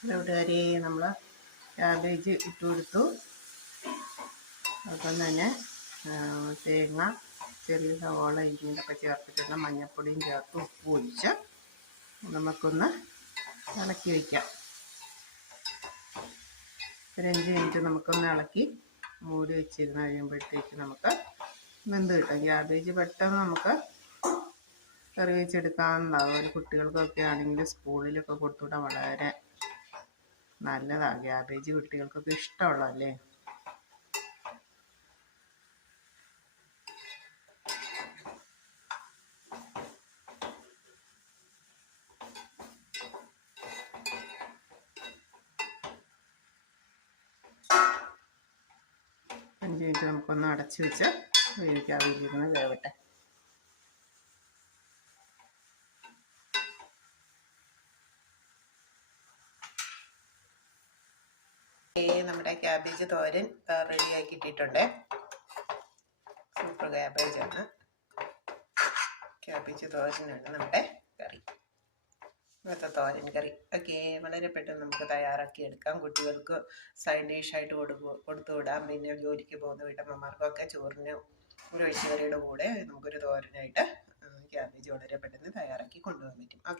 കൂട്ടുകാരി നമ്മൾ ക്യാബേജ് ഇട്ട് കൊടുത്തു. അപ്പം തന്നെ തേങ്ങ, ചെറിയ സവാള, ഇഞ്ചിയൊക്കെ ചേർത്തിട്ടുണ്ട്. മഞ്ഞൾപ്പൊടിയും ചേർത്ത് ഉപ്പ് ഒഴിച്ച് നമുക്കൊന്ന് ഇളക്കി വയ്ക്കാം. ഒരു 5 മിനിറ്റ് നമുക്കൊന്ന് ഇളക്കി മൂടി വെച്ചിരുന്ന് കഴിയുമ്പോഴത്തേക്ക് നമുക്ക് വെന്ത് കിട്ടും. ക്യാബേജ് പെട്ടെന്ന് നമുക്ക് കറി വെച്ചെടുക്കാവുന്നതാകും. ഒരു കുട്ടികൾക്കൊക്കെ ആണെങ്കിൽ സ്കൂളിലൊക്കെ കൊടുത്തുവിടാൻ വളരെ നല്ലതാണ്. ക്യാബേജ് കുട്ടികൾക്കൊക്കെ ഇഷ്ടമുള്ളതല്ലേ. അഞ്ച് മിനിറ്റ് നമുക്കൊന്ന് അടച്ച് വെച്ച് വേവിക്കാതിരുന്ന് വേവട്ടെ. നമ്മുടെ ക്യാബേജ് തോരൻ റെഡിയാക്കി ഇട്ടിട്ടുണ്ട്. സൂപ്പർ ക്യാബേജാണ്. ക്യാബേജ് തോരനാണ് നമ്മുടെ കറി. ഇന്നത്തെ തോരൻ കറി ഒക്കെ വളരെ പെട്ടെന്ന് നമുക്ക് തയ്യാറാക്കി എടുക്കാം. കുട്ടികൾക്ക് സൈഡ് ഡിഷായിട്ട് കൊടുത്തു വിടാം. പിന്നെ ജോലിക്ക് പോകുന്ന വീട്ടമ്മമാർക്കൊക്കെ ചോറിന് ഒരു ഒഴിച്ചുകറിയുടെ കൂടെ നമുക്കൊരു തോരനായിട്ട് ക്യാബേജ് വളരെ പെട്ടെന്ന് തയ്യാറാക്കി കൊണ്ടുപോകാൻ പറ്റും. ഓക്കെ.